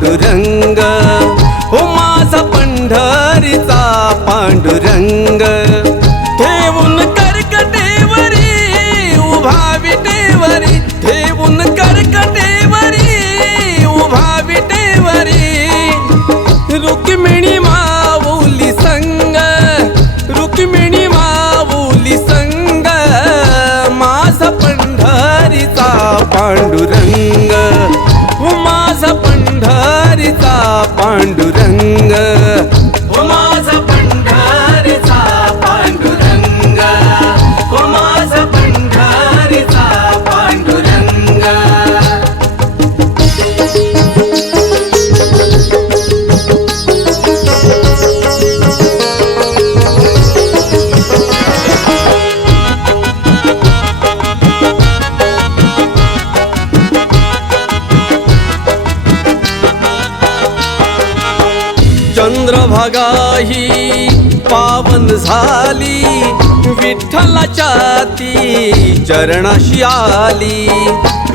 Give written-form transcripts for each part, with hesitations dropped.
पांडुरंग, हो माझा पंढरीचा पांडुरंग. ठेवून कर्कटेवरी उभा विटेवरी, ठेवून कर्कटेवरी उभा विटेवरी. रुक्मिणी माऊली संग, रुक्मिणी माऊली संग, माझा पंढरीचा पांडुरंग, माझा पंढरीचा पांडुरंग, माझा पंढरीचा पांडुरंग, माझा पंढरीचा पांडुरंग. चंद्रभागा ही पावन झाली, विठ्ठलाच्या ती चरणाशी आली,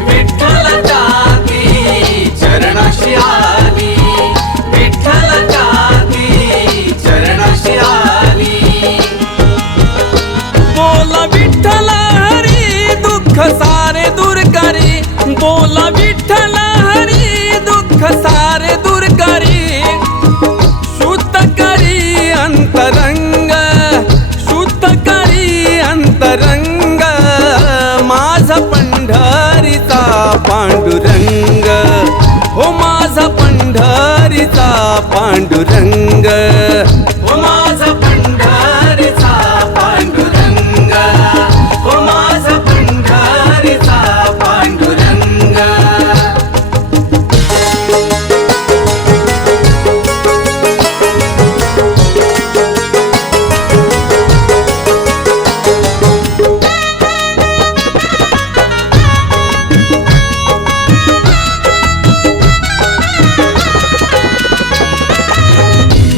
विठ्ठलाच्या ती चरणाशी आली, विठ्ठलाच्या ती चरणाशी आली. बोला विठ्ठल हरी दुःख सारे दूर करी, बोला विठ्ठल हरी दुःख सारे दूर करी. अंतरंग, शुद्ध करी अंतरंग, माझा पंढरीचा पांडुरंग, हो माझा पंढरीचा पांडुरंग, हो माझा पंढरीचा पांडुरंग, हो माझा पंढरीचा पांडुरंग.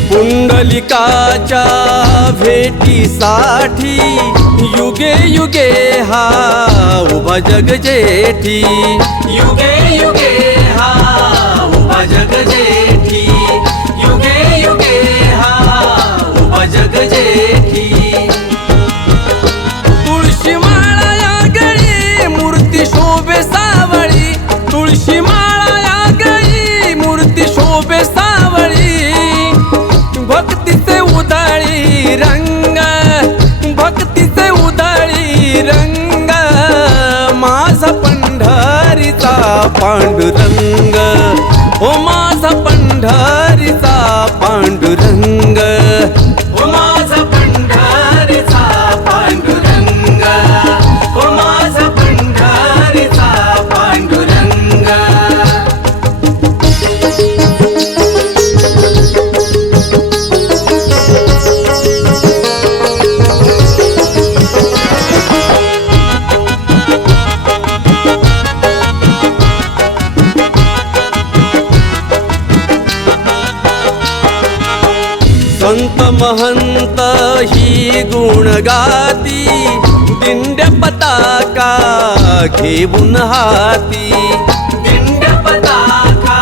पुंडलिकाच्या भेटीसाठी युगे युगे हा उभा जग जेठी, युगे युगे हा उभा जग जेठी, युगे युगे हा उभा जग जेठी. तुळशी माळा या गळी मूर्ती शोभे सावळी, तुळशी माळा या गळी मूर्ती शोभे सावळी. भक्तीचे उधळी रंग, भक्तीचे उधळी रंग, माझा पंढरीचा पांडुरंग, हो माझा पंढरीचा पांडुरंग, हो माझा पंढरीचा पांडुरंग, हो माझा पंढरीचा पांडुरंग. संत महंत ही गुण गाती, दिंड्या पताका घेऊन हाती, दिंड्या पताका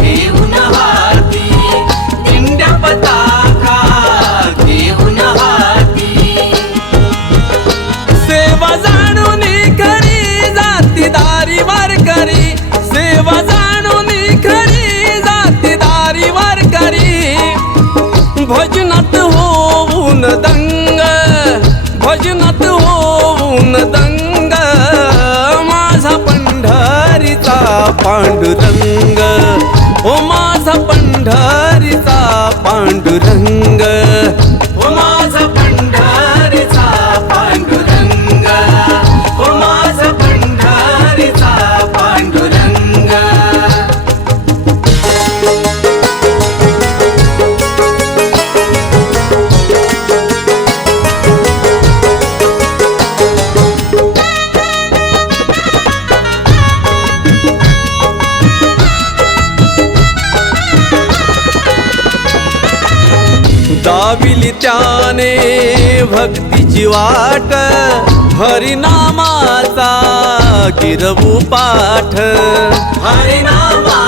घेऊन हाती, दिंड्या पताका घेऊन हाती. सेवा जाणून खरी जातीदारी वारकरी, सेवा जाणून खरी जातीदारी वारकरी. भजनात होऊन दंग, भजनात होऊन दंग, माझा पंढरीचा पांडुरंग, हो माझा पंढरीचा पांडुरंग, हो माझा पंढरीचा पांडुरंग, हो माझा पंढरीचा पांडुरंग. दाविली त्याने भक्तीची वाट, हरिनामाचा गिरवू पाठ, हरिनामा